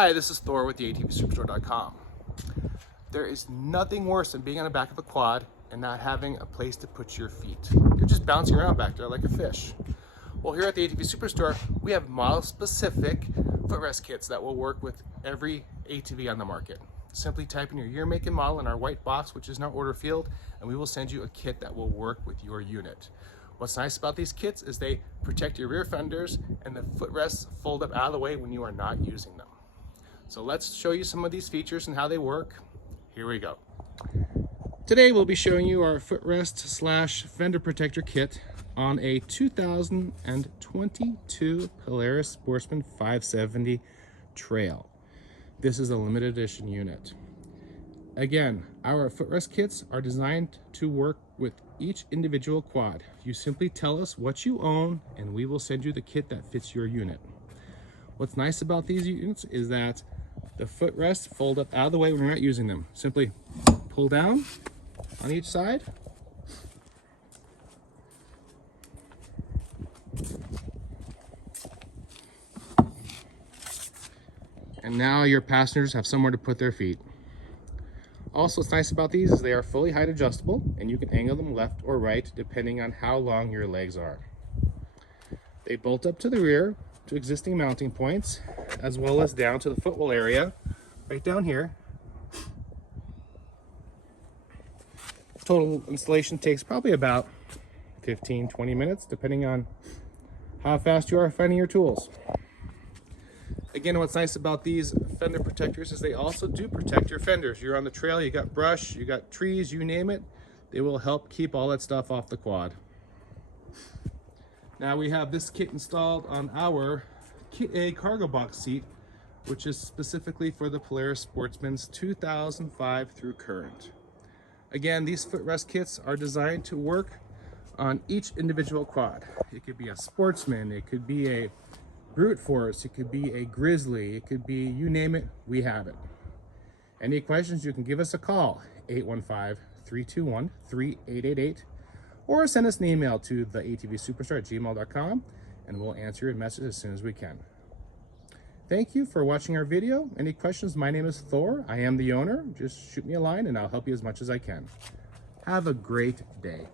Hi, this is Thor with the ATVSuperstore.com. There is nothing worse than being on the back of a quad and not having a place to put your feet. You're just bouncing around back there like a fish. Well, here at the ATV Superstore, we have model-specific footrest kits that will work with every ATV on the market. Simply type in your year, make, and model in our white box, which is in our order field, and we will send you a kit that will work with your unit. What's nice about these kits is they protect your rear fenders and the footrests fold up out of the way when you are not using them. So let's show you some of these features and how they work. Here we go. Today we'll be showing you our footrest slash fender protector kit on a 2022 Polaris Sportsman 570 Trail. This is a limited edition unit. Again, our footrest kits are designed to work with each individual quad. You simply tell us what you own and we will send you the kit that fits your unit. What's nice about these units is that the footrests fold up out of the way when you're not using them. Simply pull down on each side. And now your passengers have somewhere to put their feet. Also, what's nice about these is they are fully height adjustable and you can angle them left or right depending on how long your legs are. They bolt up to the rear to existing mounting points, as well as down to the footwell area right down here. Total installation takes probably about 15-20 minutes depending on how fast you are finding your tools. Again, what's nice about these fender protectors is they also do protect your fenders. You're on the trail, you got brush, you got trees, you name it, they will help keep all that stuff off the quad. Now we have this kit installed on our Kit A cargo box seat, which is specifically for the Polaris Sportsman's 2005 through current. Again, these footrest kits are designed to work on each individual quad. It could be a Sportsman, it could be a Brute Force, it could be a Grizzly, it could be, you name it, we have it. Any questions, you can give us a call, 815-321-3888, or send us an email to the atvsuperstore@gmail.com and we'll answer your message as soon as we can. Thank you for watching our video. Any questions? My name is Thor. I am the owner. Just shoot me a line and I'll help you as much as I can. Have a great day.